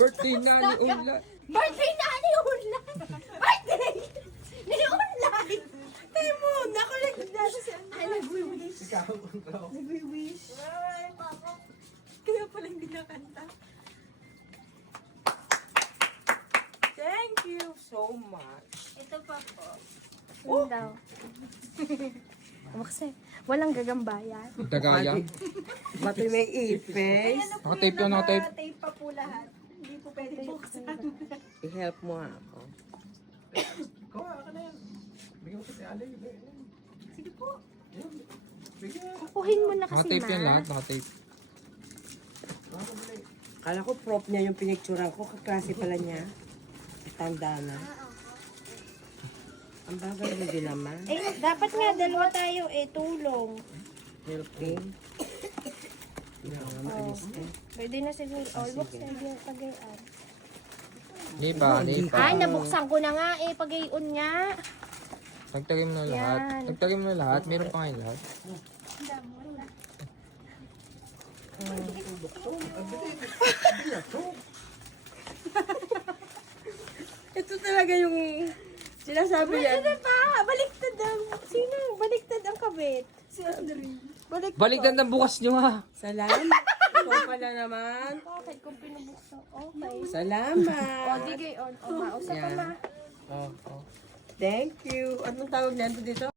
Birthday na ni Ula. Birthday na ni Ulan! Birthday! Ni Ulan! Tayo mo, nakulit na siya. Ay, nag-wish. Nag-wish. Ay, papa. Kaya pala hindi nakanta. Thank you so much. Ito pa po. Yun daw. Kasi walang gagambayan. Dagaya. Ba't may ipis? Nakatape yun, nakatape. Tape pa po lahat. Hindi po pwede buksan. I-help mo ako. Sige po. Kukuhin mo na kasi, Nakatape yan ma. lahat, nakatape. Kala ko prop niya yung pinicturean ko. Kaklase pala niya. Tanda na. Ang bagay mo din naman. Eh, dapat nga dalawa tayo tulong. Helping. Maalis ka. Pwede na siguro. Box na yung pagayan. Hindi pa, hindi pa. Ay, nabuksan ko na nga pagayon nga. Nagtagay mo na lahat. Yan. Nagtagay mo na lahat. Meron pa ngayon lahat. Ito talaga yung sinasabi yan. Ano pa? Baliktad ang... Sino? Baliktad ang kabit. Si Andre. Baliktad ng bukas nyo ha. Salamat. Ikaw pala naman. Bakit kung pinabuksan? Okay. Salamat. Di gayon. Mausap ka, Yan. ma. Thank you. Anong tawag nito dito?